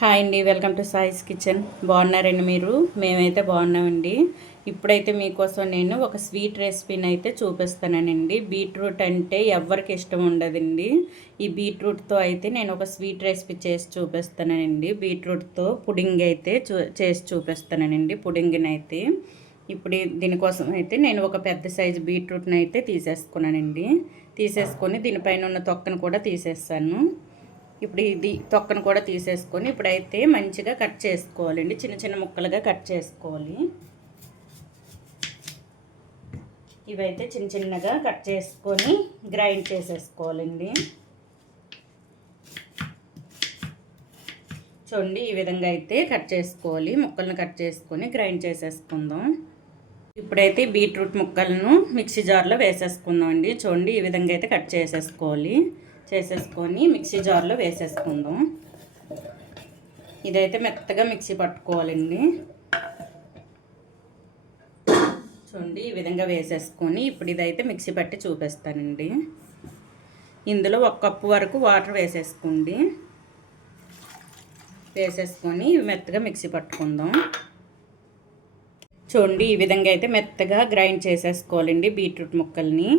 Hi అండి welcome to సాయిస్ kitchen. బాగున్నారండి మీరు? మేమైతే బాగున్నామండి. ఇప్పుడైతే మీకోసం నేను ఒక స్వీట్ రెసిపీని అయితే చూపిస్తానండి. బీట్రూట్ అంటే ఎవరికి ఇష్టం ఉండదండి. ఈ బీట్రూట్తో అయితే నేను ఒక స్వీట్ రెసిపీ చేసి చూపిస్తానండి. బీట్రూట్తో పుడింగ్ అయితే చూ చేసి చూపిస్తానండి పుడింగ్ని అయితే ఇప్పుడు దీనికోసం అయితే నేను ఒక పెద్ద సైజు బీట్రూట్ని అయితే తీసేసుకున్నానండి. తీసేసుకొని దీనిపైన ఉన్న తొక్కను కూడా తీసేస్తాను. ఇప్పుడు ఇది తొక్కను కూడా తీసేసుకొని ఇప్పుడైతే మంచిగా కట్ చేసుకోవాలండి. చిన్న చిన్న ముక్కలుగా కట్ చేసుకోవాలి. ఇవైతే చిన్న చిన్నగా కట్ చేసుకొని గ్రైండ్ చేసేసుకోవాలండి. చూడండి ఈ విధంగా అయితే కట్ చేసుకోవాలి. ముక్కలను కట్ చేసుకొని గ్రైండ్ చేసేసుకుందాం. ఇప్పుడైతే బీట్రూట్ ముక్కలను మిక్సీ జార్లో వేసేసుకుందాం అండి చూడండి ఈ విధంగా అయితే కట్ చేసేసుకోవాలి. చేసేసుకొని మిక్సీ జార్లో వేసేసుకుందాం. ఇదైతే మెత్తగా మిక్సీ పట్టుకోవాలండి. చూడండి ఈ విధంగా వేసేసుకొని ఇప్పుడు ఇదైతే మిక్సీ పట్టి చూపిస్తానండి. ఇందులో ఒక కప్పు వరకు వాటర్ వేసేసుకోండి. వేసేసుకొని మెత్తగా మిక్సీ పట్టుకుందాం. చూడండి ఈ విధంగా అయితే మెత్తగా గ్రైండ్ చేసేసుకోవాలండి బీట్రూట్ ముక్కల్ని.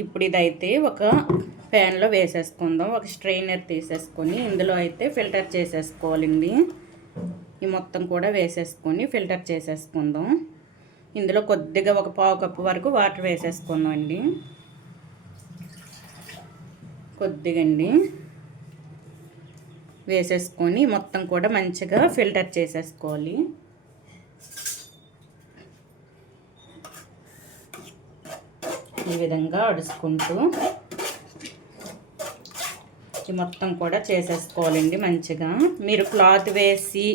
ఇప్పుడు ఇదైతే ఒక ప్యాన్లో వేసేసుకుందాం. ఒక స్ట్రైనర్ తీసేసుకొని ఇందులో అయితే ఫిల్టర్ చేసేసుకోవాలండి. ఈ మొత్తం కూడా వేసేసుకొని ఫిల్టర్ చేసేసుకుందాం. ఇందులో కొద్దిగా ఒక పావు కప్పు వరకు వాటర్ వేసేసుకుందాం అండి కొద్దిగా అండి. వేసేసుకొని మొత్తం కూడా మంచిగా ఫిల్టర్ చేసేసుకోవాలి. ఈ విధంగా అడుచుకుంటూ మొత్తం కూడా చేసేసుకోవాలండి మంచిగా. మీరు క్లాత్ వేసి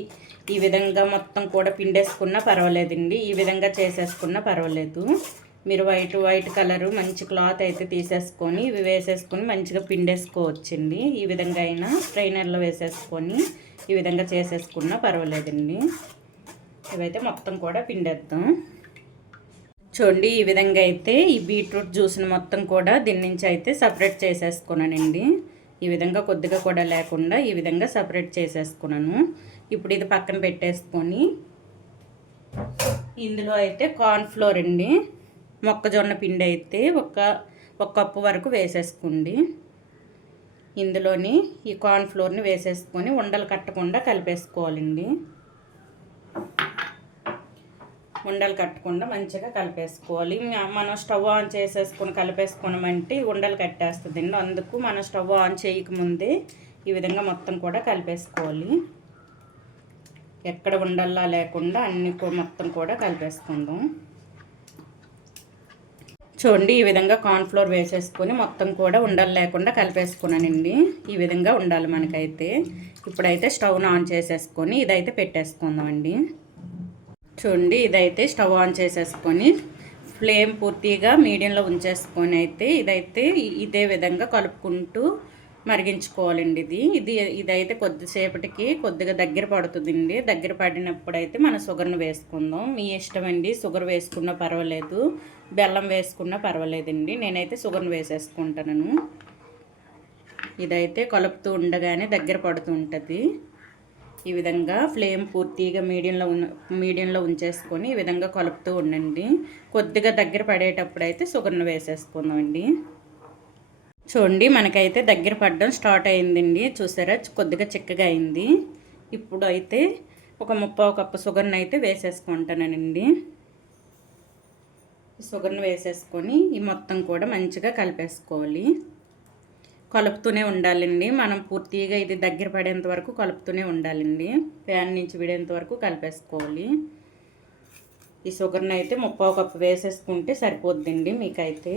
ఈ విధంగా మొత్తం కూడా పిండేసుకున్నా పర్వాలేదండి. ఈ విధంగా చేసేసుకున్నా పర్వాలేదు. మీరు వైట్ వైట్ కలరు మంచి క్లాత్ అయితే తీసేసుకొని ఇవి వేసేసుకొని మంచిగా పిండేసుకోవచ్చండి. ఈ విధంగా అయినా స్ట్రైనర్లో వేసేసుకొని ఈ విధంగా చేసేసుకున్నా పర్వాలేదండి. ఇవైతే మొత్తం కూడా పిండేద్దాం. చూడండి ఈ విధంగా అయితే ఈ బీట్రూట్ జ్యూస్ని మొత్తం కూడా దీని నుంచి అయితే సపరేట్ చేసేసుకున్నానండి. ఈ విధంగా కొద్దిగా కూడా లేకుండా ఈ విధంగా సపరేట్ చేసేసుకున్నాను. ఇప్పుడు ఇది పక్కన పెట్టేసుకొని ఇందులో అయితే కార్న్ఫ్లోర్ అండి. మొక్కజొన్న పిండి అయితే ఒక ఒక కప్పు వరకు వేసేసుకోండి. ఇందులోని ఈ కార్న్ఫ్లోర్ని వేసేసుకొని ఉండలు కట్టకుండా కలిపేసుకోవాలండి. ఉండలు కట్టకుండా మంచిగా కలిపేసుకోవాలి. మనం స్టవ్ ఆన్ చేసేసుకొని కలిపేసుకున్నామంటే ఉండలు కట్టేస్తుందండి అందుకు మనం స్టవ్ ఆన్ చేయకముందే ఈ విధంగా మొత్తం కూడా కలిపేసుకోవాలి. ఎక్కడ ఉండల్లా లేకుండా అన్ని మొత్తం కూడా కలిపేసుకుందాం. చూడండి ఈ విధంగా కార్న్ఫ్లోర్ వేసేసుకొని మొత్తం కూడా ఉండలు లేకుండా కలిపేసుకున్నానండి. ఈ విధంగా ఉండాలి మనకైతే. ఇప్పుడైతే స్టవ్ను ఆన్ చేసేసుకొని ఇదైతే పెట్టేసుకుందామండి. చూడండి ఇదైతే స్టవ్ ఆన్ చేసేసుకొని ఫ్లేమ్ పూర్తిగా మీడియంలో ఉంచేసుకొని అయితే ఇదైతే ఇదే విధంగా కలుపుకుంటూ మరిగించుకోవాలండి ఇది. ఇది ఇదైతే కొద్దిసేపటికి కొద్దిగా దగ్గర పడుతుందండి. దగ్గర పడినప్పుడు అయితే మన షుగర్ను వేసుకుందాం. మీ ఇష్టం అండి షుగర్ వేసుకున్నా పర్వాలేదు బెల్లం వేసుకున్నా పర్వాలేదండి. నేనైతే షుగర్ను వేసేసుకుంటాను. ఇదైతే కలుపుతూ ఉండగానే దగ్గర పడుతూ ఉంటుంది. ఈ విధంగా ఫ్లేమ్ పూర్తిగా మీడియంలో ఉన్న మీడియంలో ఉంచేసుకొని ఈ విధంగా కలుపుతూ ఉండండి. కొద్దిగా దగ్గర పడేటప్పుడు అయితే షుగర్ను వేసేసుకుందామండి. చూడండి మనకైతే దగ్గర పడడం స్టార్ట్ అయిందండి. చూసారా? కొద్దిగా చిక్కగా అయింది. ఇప్పుడు అయితే ఒక ముప్పావు కప్పు షుగర్ని అయితే వేసేసుకుంటానండి. షుగర్ని వేసేసుకొని ఈ మొత్తం కూడా మంచిగా కలిపేసుకోవాలి. కలుపుతూనే ఉండాలండి. మనం పూర్తిగా ఇది దగ్గర పడేంత వరకు కలుపుతూనే ఉండాలండి. ప్యాన్ నుంచి విడేంత వరకు కలిపేసుకోవాలి. ఈ షుగర్ని అయితే ముప్పావు కప్పు వేసేసుకుంటే సరిపోద్దండి మీకైతే.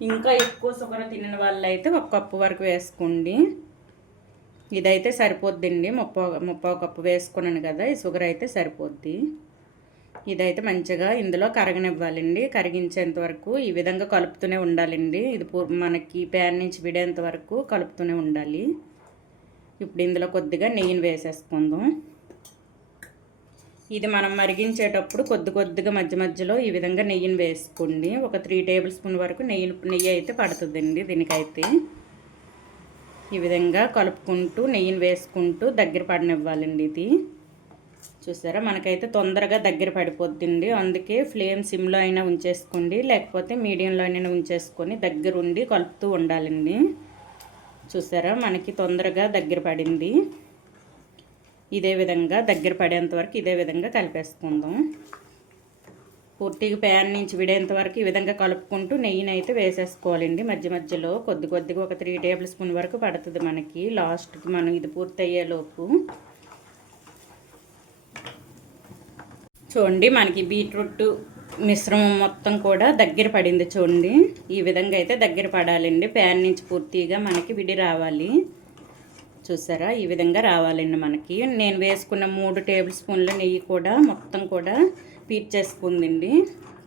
ఇంకా ఎక్కువ షుగర్ తినని వాళ్ళు అయితే ఒక కప్పు వరకు వేసుకోండి. ఇదైతే సరిపోద్దండి. ముప్పావు ముప్పావు కప్పు వేసుకున్నాను కదా ఈ షుగర్ అయితే సరిపోద్ది. ఇదైతే మంచిగా ఇందులో కరగనివ్వాలండి. కరిగించేంత వరకు ఈ విధంగా కలుపుతూనే ఉండాలండి. ఇది మనకి ప్యాన్ నుంచి విడేంత వరకు కలుపుతూనే ఉండాలి. ఇప్పుడు ఇందులో కొద్దిగా నెయ్యిని వేసేసుకుందాం. ఇది మనం మరిగించేటప్పుడు కొద్ది కొద్దిగా మధ్య మధ్యలో ఈ విధంగా నెయ్యిని వేసుకోండి. ఒక త్రీ టేబుల్ స్పూన్ వరకు నెయ్యి నెయ్యి అయితే పడుతుందండి దీనికైతే. ఈ విధంగా కలుపుకుంటూ నెయ్యిని వేసుకుంటూ దగ్గర పడనివ్వాలండి ఇది. చూసారా? మనకైతే తొందరగా దగ్గర పడిపోద్దండి. అందుకే ఫ్లేమ్ సిమ్లో అయినా ఉంచేసుకోండి. లేకపోతే మీడియంలో అయినా ఉంచేసుకొని దగ్గర ఉండి కలుపుతూ ఉండాలండి. చూసారా? మనకి తొందరగా దగ్గర పడింది. ఇదే విధంగా దగ్గర పడేంత వరకు ఇదే విధంగా కలిపేసుకుందాం. పూర్తిగా ప్యాన్ నుంచి విడేంత వరకు ఈ విధంగా కలుపుకుంటూ నెయ్యిని అయితే వేసేసుకోవాలండి. మధ్య మధ్యలో కొద్ది కొద్దిగా ఒక త్రీ టేబుల్ స్పూన్ వరకు పడుతుంది మనకి. లాస్ట్కి మనం ఇది పూర్తి చూడండి మనకి బీట్రూట్ మిశ్రమం మొత్తం కూడా దగ్గర పడింది చూడండి. ఈ విధంగా అయితే దగ్గర పడాలండి. ప్యాన్ నుంచి పూర్తిగా మనకి విడి రావాలి. చూసారా? ఈ విధంగా రావాలండి మనకి. నేను వేసుకున్న మూడు టేబుల్ స్పూన్ల నెయ్యి కూడా మొత్తం కూడా పీర్చేసుకుందండి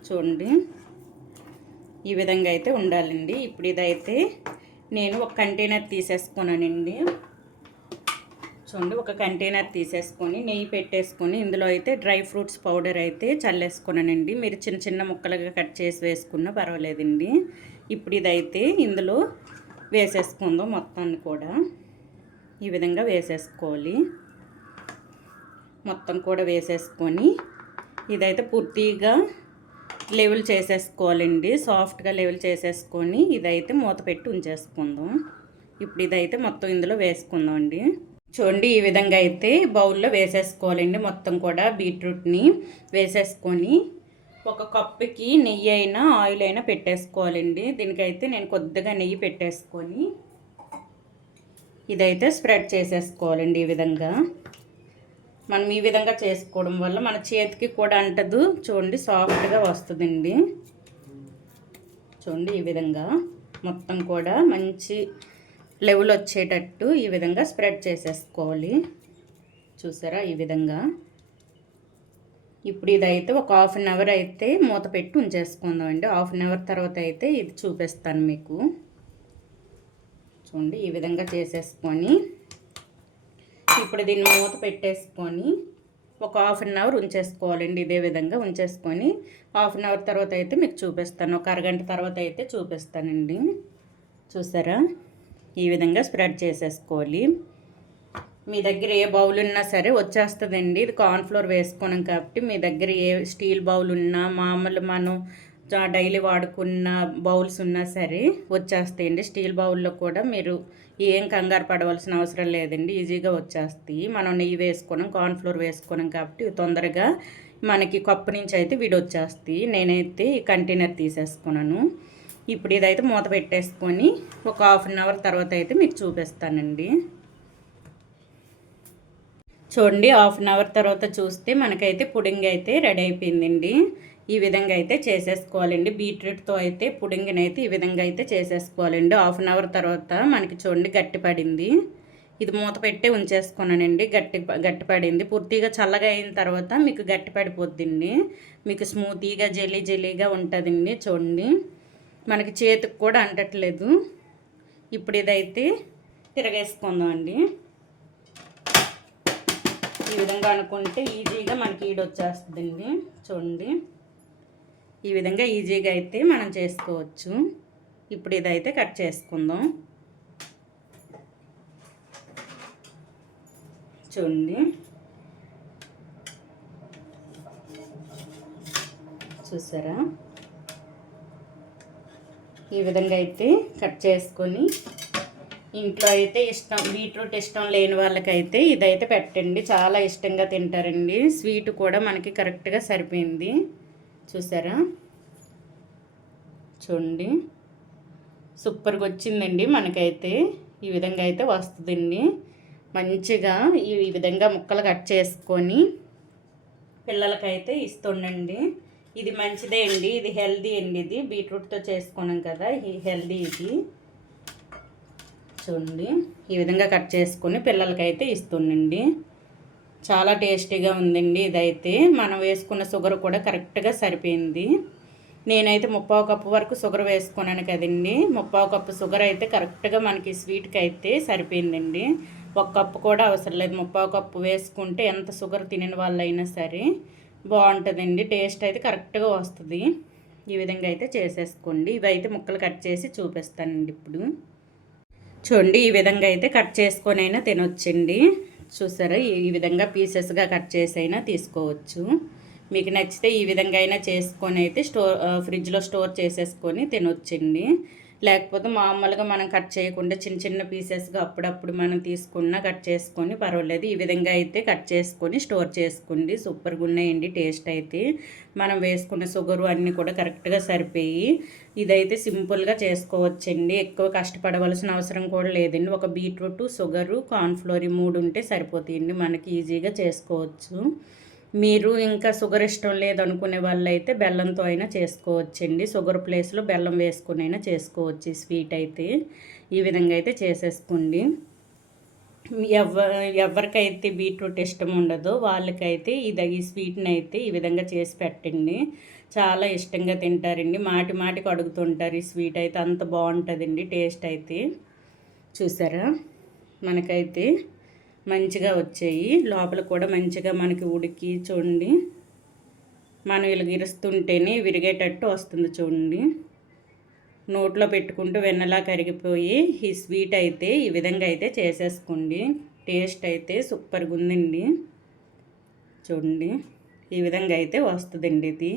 చూడండి. ఈ విధంగా అయితే ఉండాలండి. ఇప్పుడు ఇదైతే నేను ఒక కంటైనర్ తీసేసుకున్నానండి. చూడండి ఒక కంటైనర్ తీసేసుకొని నెయ్యి పెట్టేసుకొని ఇందులో అయితే డ్రై ఫ్రూట్స్ పౌడర్ అయితే చల్లేసుకున్నానండి మీరు చిన్న చిన్న ముక్కలుగా కట్ చేసి వేసుకున్నా పర్వాలేదండి. ఇప్పుడు ఇదైతే ఇందులో వేసేసుకుందాం మొత్తాన్ని కూడా. ఈ విధంగా వేసేసుకోవాలి. మొత్తం కూడా వేసేసుకొని ఇదైతే పూర్తిగా లెవెల్ చేసేసుకోవాలండి. సాఫ్ట్గా లెవెల్ చేసేసుకొని ఇదైతే మూత పెట్టి ఉంచేసుకుందాం. ఇప్పుడు ఇదైతే మొత్తం ఇందులో వేసుకుందాం అండి చూడండి ఈ విధంగా అయితే బౌల్లో వేసేసుకోవాలండి. మొత్తం కూడా బీట్రూట్ని వేసేసుకొని ఒక కప్పుకి నెయ్యి అయినా ఆయిల్ అయినా పెట్టేసుకోవాలండి. దీనికైతే నేను కొద్దిగా నెయ్యి పెట్టేసుకొని ఇదైతే స్ప్రెడ్ చేసేసుకోవాలండి ఈ విధంగా. మనం ఈ విధంగా చేసుకోవడం వల్ల మన చేతికి కూడా అంటదు. చూడండి సాఫ్ట్గా వస్తుందండి. చూడండి ఈ విధంగా మొత్తం కూడా మంచి లెవెల్ వచ్చేటట్టు ఈ విధంగా స్ప్రెడ్ చేసేసుకోవాలి. చూసారా? ఈ విధంగా. ఇప్పుడు ఇదైతే ఒక హాఫ్ అన్ అవర్ అయితే మూత పెట్టి ఉంచేసుకుందాం అండి హాఫ్ అన్ అవర్ తర్వాత అయితే ఇది చూపిస్తాను మీకు. చూడండి ఈ విధంగా చేసేసుకొని ఇప్పుడు దీన్ని మూత పెట్టేసుకొని ఒక హాఫ్ అన్ అవర్ ఉంచేసుకోవాలండి. ఇదే విధంగా ఉంచేసుకొని హాఫ్ అన్ అవర్ తర్వాత అయితే మీకు చూపిస్తాను. ఒక అరగంట తర్వాత అయితే చూపిస్తానండి. చూసారా? ఈ విధంగా స్ప్రెడ్ చేసేసుకోవాలి. మీ దగ్గర ఏ బౌల్ ఉన్నా సరే వచ్చేస్తుందండి. ఇది కార్న్ఫ్లోర్ వేసుకున్నాం కాబట్టి మీ దగ్గర ఏ స్టీల్ బౌల్ ఉన్నా మామూలు మనం డైలీ వాడుకున్న బౌల్స్ ఉన్నా సరే వచ్చేస్తాయండి. స్టీల్ బౌల్లో కూడా మీరు ఏం కంగారు పడవలసిన అవసరం లేదండి. ఈజీగా వచ్చేస్తాయి. మనం నెయ్యి వేసుకున్నాం కార్న్ఫ్లోర్ వేసుకున్నాం కాబట్టి తొందరగా మనకి కప్పు నుంచి అయితే వీడి వచ్చేస్తాయి నేనైతే ఈ కంటైనర్ తీసేసుకున్నాను. ఇప్పుడు ఇదైతే మూత పెట్టేసుకొని ఒక హాఫ్ అన్ అవర్ తర్వాత అయితే మీకు చూపిస్తానండి. చూడండి హాఫ్ అన్ అవర్ తర్వాత చూస్తే మనకైతే పుడింగ్ అయితే రెడీ అయిపోయిందండి. ఈ విధంగా అయితే చేసేసుకోవాలండి. బీట్రూట్తో అయితే పుడింగ్ని అయితే ఈ విధంగా అయితే చేసేసుకోవాలండి. హాఫ్ అన్ అవర్ తర్వాత మనకి చూడండి గట్టిపడింది ఇది మూత పెట్టి ఉంచేసుకున్నానండి. గట్టి గట్టిపడింది పూర్తిగా చల్లగా అయిన తర్వాత మీకు గట్టిపడిపోద్దండి మీకు స్మూతీగా జెల్లీ జెల్లీగా ఉంటుందండి. చూడండి. మనకి చేతికి కూడా అంటట్లేదు. ఇప్పుడు ఇదైతే తిరగేసుకుందాం అండి ఈ విధంగా అనుకుంటే ఈజీగా మనకి ఈడు వచ్చేస్తుందండి. చూడండి. ఈ విధంగా ఈజీగా అయితే మనం చేసుకోవచ్చు. ఇప్పుడు ఇదైతే కట్ చేసుకుందాం. చూడండి. చూసారా? ఈ విధంగా అయితే కట్ చేసుకొని ఇంట్లో అయితే ఇష్టం బీట్రూట్ ఇష్టం లేని వాళ్ళకైతే ఇదైతే పెట్టండి. చాలా ఇష్టంగా తింటారండి. స్వీట్ కూడా మనకి కరెక్ట్గా సరిపోయింది. చూసారా? చూడండి. సూపర్గా వచ్చిందండి మనకైతే. ఈ విధంగా అయితే వస్తుందండి. మంచిగా ఈ విధంగా ముక్కలు కట్ చేసుకొని పిల్లలకైతే ఇస్తుండండి. ఇది మంచిదే అండి ఇది హెల్దీ అండి ఇది. బీట్రూట్తో చేసుకున్నాం కదా ఈ హెల్దీ ఇది. చూడండి ఈ విధంగా కట్ చేసుకొని పిల్లలకైతే ఇస్తుండండి. చాలా టేస్టీగా ఉందండి ఇదైతే. మనం వేసుకున్న షుగర్ కూడా కరెక్ట్గా సరిపోయింది. నేనైతే ముప్పావు కప్పు వరకు షుగర్ వేసుకున్నాను కదండి. ముప్పావు కప్పు షుగర్ అయితే కరెక్ట్గా మనకి స్వీట్కి అయితే సరిపోయిందండి. ఒక కప్పు కూడా అవసరం లేదు. ముప్పావు కప్పు వేసుకుంటే ఎంత షుగర్ తినని వాళ్ళైనా సరే బాగుంటుందండి. టేస్ట్ అయితే కరెక్ట్గా వస్తుంది. ఈ విధంగా అయితే చేసేసుకోండి. ఇవైతే ముక్కలు కట్ చేసి చూపిస్తానండి ఇప్పుడు. చూడండి ఈ విధంగా అయితే కట్ చేసుకొని అయినా తినొచ్చండి. చూసారా? ఈ విధంగా పీసెస్గా కట్ చేసి అయినా తీసుకోవచ్చు. మీకు నచ్చితే ఈ విధంగా అయినా చేసుకొని అయితే స్టోర్ ఫ్రిడ్జ్లో స్టోర్ చేసేసుకొని తినొచ్చండి. లేకపోతే మామూలుగా మనం కట్ చేయకుండా చిన్న చిన్న పీసెస్గా అప్పుడప్పుడు మనం తీసుకున్న కట్ చేసుకొని పర్వాలేదు. ఈ విధంగా అయితే కట్ చేసుకొని స్టోర్ చేసుకోండి. సూపర్గా ఉన్నాయండి. టేస్ట్ అయితే మనం వేసుకున్న షుగరు అన్నీ కూడా కరెక్ట్గా సరిపోయి ఇదైతే సింపుల్గా చేసుకోవచ్చండి. ఎక్కువ కష్టపడవలసిన అవసరం కూడా లేదండి. ఒక బీట్రూట్ షుగరు కార్న్ఫ్లోర్ మూడు ఉంటే సరిపోతాయండి. మనకి ఈజీగా చేసుకోవచ్చు. మీరు ఇంకా షుగర్ ఇష్టం లేదనుకునే వాళ్ళు అయితే బెల్లంతో అయినా చేసుకోవచ్చండి. షుగర్ ప్లేస్లో బెల్లం వేసుకుని అయినా చేసుకోవచ్చు స్వీట్ అయితే. ఈ విధంగా అయితే చేసేసుకోండి. ఎవ ఎవరికైతే బీట్రూట్ ఇష్టం ఉండదో వాళ్ళకైతే ఇది ఈ స్వీట్ని అయితే ఈ విధంగా చేసి పెట్టండి. చాలా ఇష్టంగా తింటారండి. మాటి మాటికి అడుగుతుంటారు ఈ స్వీట్ అయితే అంత బాగుంటుందండి టేస్ట్ అయితే. చూసారా? మనకైతే మంచిగా వచ్చాయి. లోపల కూడా మంచిగా మనకి ఉడికి చూడండి. మనం ఇలా గిరుస్తుంటేనే విరిగేటట్టు వస్తుంది చూడండి. నోట్లో పెట్టుకుంటూ వెన్నలా కరిగిపోయి ఈ స్వీట్ అయితే ఈ విధంగా అయితే చేసేసుకోండి. టేస్ట్ అయితే సూపర్గా ఉందండి. చూడండి. ఈ విధంగా అయితే వస్తుందండి ఇది.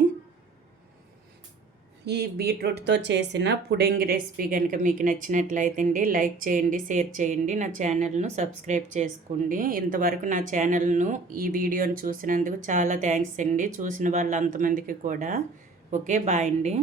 ఈ బీట్రూట్తో చేసిన పుడింగ్ రెసిపీ కనుక మీకు నచ్చినట్లయితే అండి లైక్ చేయండి షేర్ చేయండి నా ఛానల్ను సబ్స్క్రైబ్ చేసుకోండి. ఇంతవరకు నా ఛానల్ను ఈ వీడియోని చూసినందుకు చాలా థ్యాంక్స్ అండి. చూసిన వాళ్ళు అంతమందికి కూడా. ఓకే బాయ్ అండి.